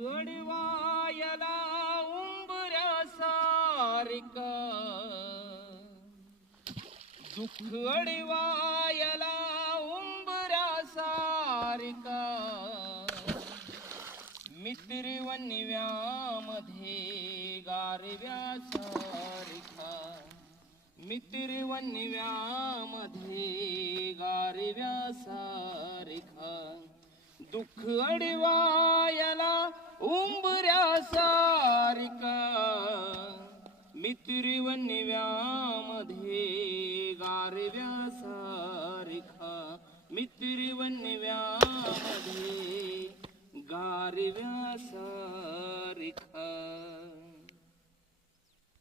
अडवायला उंबऱ्यासारिका, दुःख अडवायला उंबऱ्यासारिका, मित्री वन्यव्यामध्ये गारव्यासारिखा, मित्री वन्यव्यामध्ये गारव्यासारिखा, दुःख अडवायला उंबऱ्यासारिका, मित्री वन्यव्यामध्ये